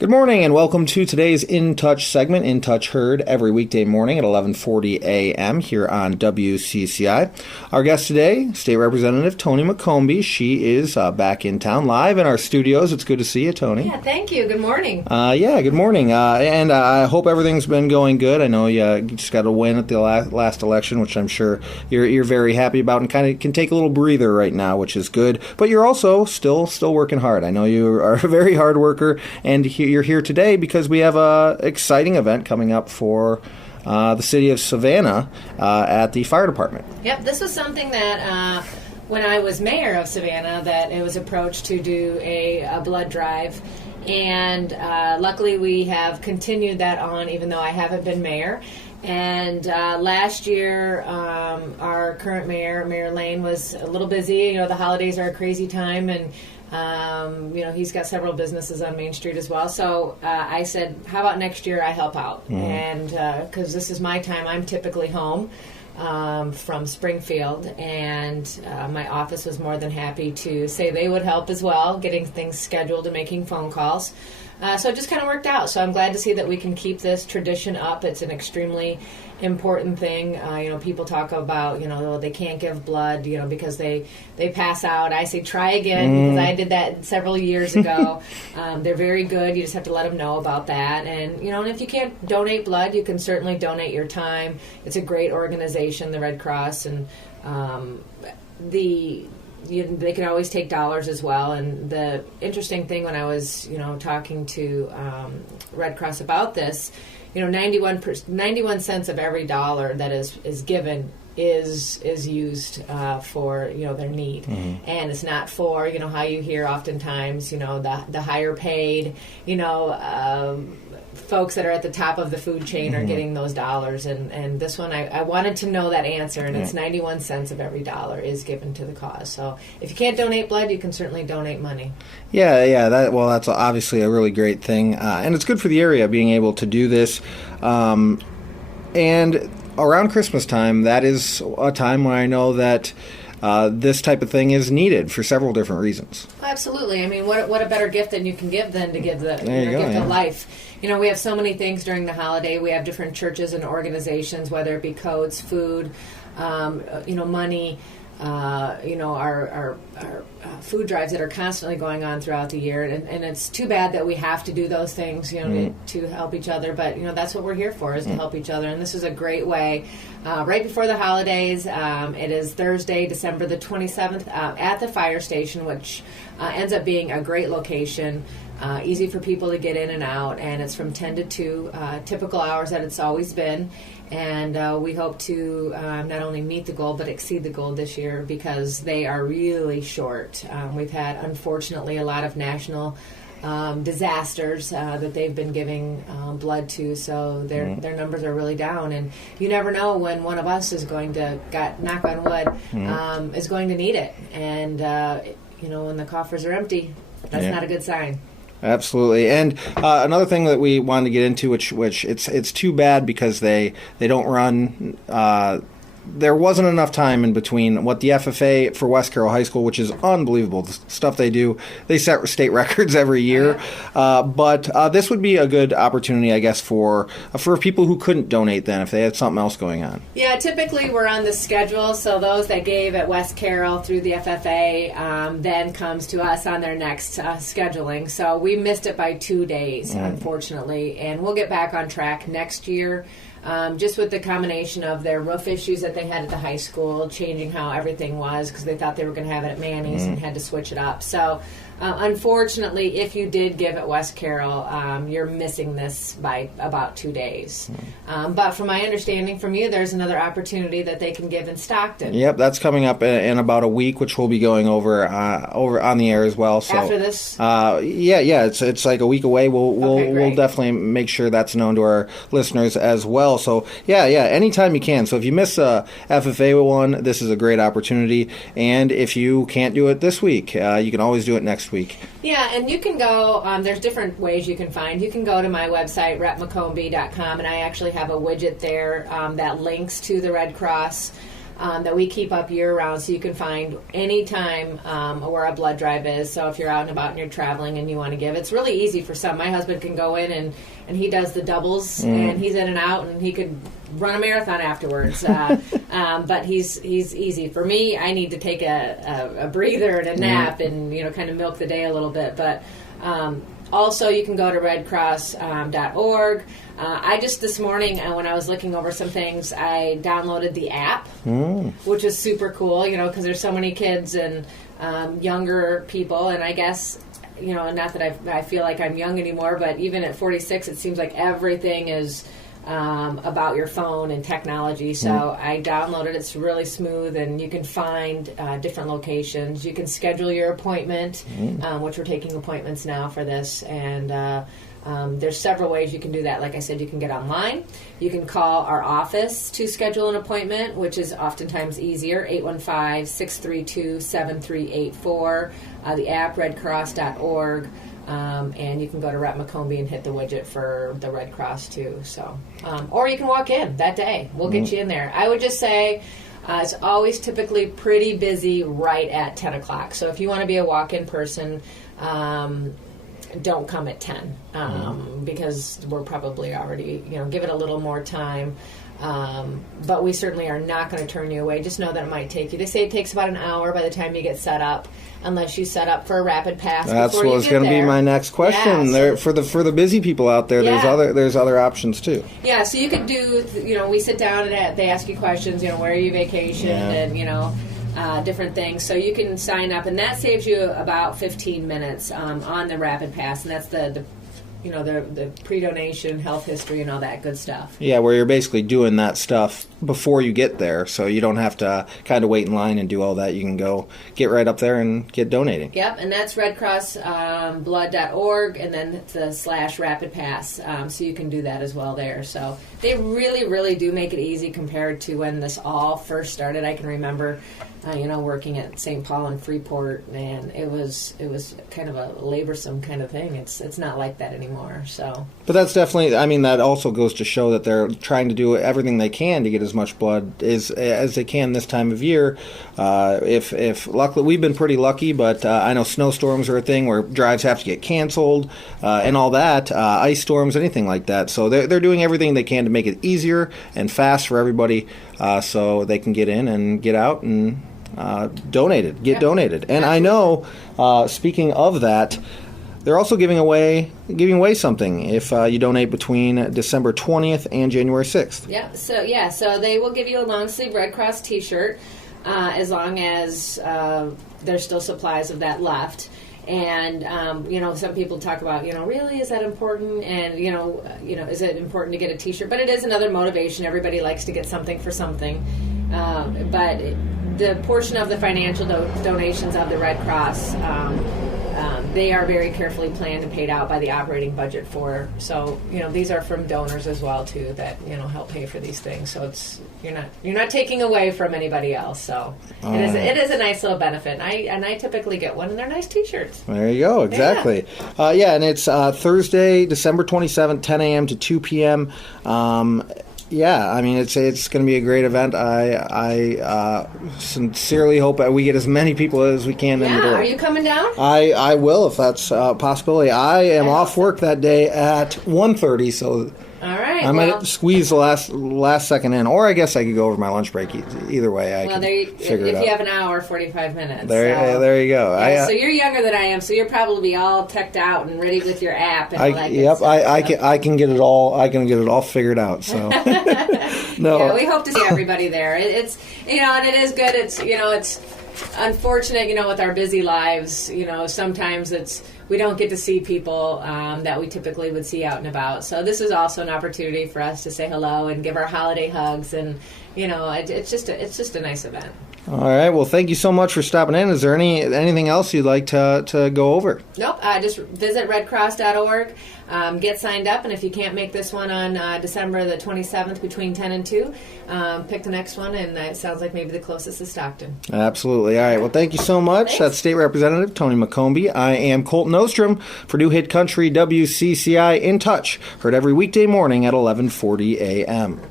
Good morning and welcome to today's In Touch segment. In Touch heard every weekday morning at 11:40 a.m. here on WCCI. Our guest today, State Representative Toni McCombie. She is back in town live in our studios. It's good to see you, Toni. Yeah, thank you. Good morning. Good morning. And I hope everything's been going good. I know you just got a win at the last election, which I'm sure you're very happy about, and kind of can take a little breather right now, which is good. But you're also still working hard. I know you are a very hard worker, and you're here today because we have a exciting event coming up for the city of Savannah at the fire department. Yep, this was something that when I was mayor of Savannah, that it was approached to do a blood drive, and luckily we have continued that on, even though I haven't been mayor. And last year, our current mayor, Mayor Lane, was a little busy. You know, the holidays are a crazy time, and he's got several businesses on Main Street as well. So I said, how about next year I help out? Mm-hmm. And because this is my time, I'm typically home from Springfield, and my office was more than happy to say they would help as well, getting things scheduled and making phone calls. So it just kind of worked out. So I'm glad to see that we can keep this tradition up. It's an extremely important thing. People talk about, they can't give blood, because they pass out. I say try again, because I did that several years ago. They're very good. You just have to let them know about that. And, and if you can't donate blood, you can certainly donate your time. It's a great organization, the Red Cross, and they can always take dollars as well. And the interesting thing when I was, talking to Red Cross about this, 91 cents of every dollar that is given is used for their need. Mm-hmm. And it's not for how you hear oftentimes the higher paid folks that are at the top of the food chain are getting those dollars, and this one I wanted to know that answer, and it's 91 cents of every dollar is given to the cause. So if you can't donate blood, you can certainly donate money. That's obviously a really great thing, and it's good for the area being able to do this. And around Christmas time, that is a time when I know that this type of thing is needed for several different reasons. Absolutely. I mean, what a better gift than you can give than to give the gift of life. We have so many things during the holiday. We have different churches and organizations, whether it be coats, food, money, our food drives that are constantly going on throughout the year, and it's too bad that we have to do those things, to help each other. But that's what we're here for, is to help each other. And this is a great way. Right before the holidays, it is Thursday, December the 27th, at the fire station, which ends up being a great location. Easy for people to get in and out, and it's from 10 to 2, typical hours that it's always been. And we hope to not only meet the goal, but exceed the goal this year, because they are really short. We've had, unfortunately, a lot of national disasters that they've been giving blood to, so their numbers are really down. And you never know when one of us is going to, knock on wood, is going to need it. And, when the coffers are empty, that's not a good sign. Absolutely. And another thing that we wanted to get into, which it's too bad because they don't run. There wasn't enough time in between what the FFA for West Carroll High School, which is unbelievable, the stuff they do. They set state records every year. But this would be a good opportunity, I guess, for people who couldn't donate then if they had something else going on. Yeah, typically we're on the schedule, so those that gave at West Carroll through the FFA then comes to us on their next scheduling. So we missed it by 2 days, unfortunately, and we'll get back on track next year. Just with the combination of their roof issues that they had at the high school, changing how everything was because they thought they were going to have it at Manny's and had to switch it up. So unfortunately, if you did give at West Carroll, you're missing this by about 2 days. But from my understanding from you, there's another opportunity that they can give in Stockton. Yep, that's coming up in about a week, which we'll be going over on the air as well. So after this? It's like a week away. We'll definitely make sure that's known to our listeners as well. So anytime you can. So if you miss a FFA one, this is a great opportunity. And if you can't do it this week, you can always do it next week. Yeah, and you can go, there's different ways you can find. You can go to my website, repmccombie.com, and I actually have a widget there that links to the Red Cross that we keep up year-round, so you can find any time where a blood drive is. So if you're out and about and you're traveling and you want to give, it's really easy for some. My husband can go in and he does the doubles, and he's in and out, and he could run a marathon afterwards. But he's easy. For me, I need to take a breather and a nap and kind of milk the day a little bit. But also, you can go to redcross.org. I just this morning, when I was looking over some things, I downloaded the app, which is super cool, because there's so many kids and younger people, and I guess, not that I feel like I'm young anymore, but even at 46, it seems like everything is about your phone and technology. So I downloaded it. It's really smooth, and you can find different locations. You can schedule your appointment, which we're taking appointments now for this, and there's several ways you can do that. Like I said, you can get online. You can call our office to schedule an appointment, which is oftentimes easier, 815-632-7384. The app, redcross.org. And you can go to Rep McCombie and hit the widget for the Red Cross too. So, or you can walk in that day. We'll get you in there. I would just say it's always typically pretty busy right at 10 o'clock. So if you want to be a walk-in person, don't come at 10 because we're probably already, give it a little more time. But we certainly are not going to turn you away. Just know that it might take you. They say it takes about an hour by the time you get set up, unless you set up for a rapid pass. That's what was going to be my next question. Yeah, so, for the busy people out there, there's other options too. Yeah, so you could do. We sit down and they ask you questions. Where are you vacation and different things. So you can sign up, and that saves you about 15 minutes on the rapid pass, and that's the pre-donation health history and all that good stuff. Yeah, where you're basically doing that stuff before you get there, so you don't have to kind of wait in line and do all that. You can go get right up there and get donating. Yep, and that's redcrossblood.org, and then it's a /rapid pass, so you can do that as well there. So they really, really do make it easy compared to when this all first started. I can remember working at St. Paul and Freeport, and it was kind of a laborsome kind of thing. It's not like that anymore. So, but that's definitely. That also goes to show that they're trying to do everything they can to get as much blood as they can this time of year. If luckily, we've been pretty lucky, but I know snowstorms are a thing where drives have to get canceled and all that. Ice storms, anything like that. So they're doing everything they can to make it easier and fast for everybody, so they can get in and get out and donated. And I know, speaking of that, they're also giving away something if you donate between December 20th and January 6th. So they will give you a long sleeve Red Cross T-shirt as long as there's still supplies of that left. And some people talk about, really, is that important? And is it important to get a T-shirt? But it is another motivation. Everybody likes to get something for something. But the portion of the financial donations of the Red Cross, they are very carefully planned and paid out by the operating budget for. So these are from donors as well too that help pay for these things. So it's you're not taking away from anybody else. So it is a nice little benefit. And I typically get one, and they're nice T-shirts. There you go. Exactly. And it's Thursday, December 27th, 10 a.m. to 2 p.m. It's going to be a great event. I sincerely hope that we get as many people as we can in the door. Are you coming down? I will, if that's a possibility. I am off work that day at 1:30, so all right. I might squeeze the last second in, or I guess I could go over my lunch break. Either way, I can figure it out. If you have an hour, 45 minutes. There you go. So you're younger than I am, so you're probably all teched out and ready with your app and all that good stuff. I can get it all. I can get it all figured out. So no. Yeah, we hope to see everybody there. It's and it is good. It's unfortunate, with our busy lives. Sometimes we don't get to see people that we typically would see out and about. So this is also an opportunity for us to say hello and give our holiday hugs, and it's just a nice event. All right. Well, thank you so much for stopping in. Is there anything else you'd like to go over? Nope. Just visit redcross.org, get signed up, and if you can't make this one on December the 27th between 10 and 2, pick the next one, and it sounds like maybe the closest is Stockton. Absolutely. All right. Well, thank you so much. Thanks. That's State Representative Tony McCombie. I am Colton Ostrom for New Hit Country WCCI In Touch, heard every weekday morning at 11:40 a.m.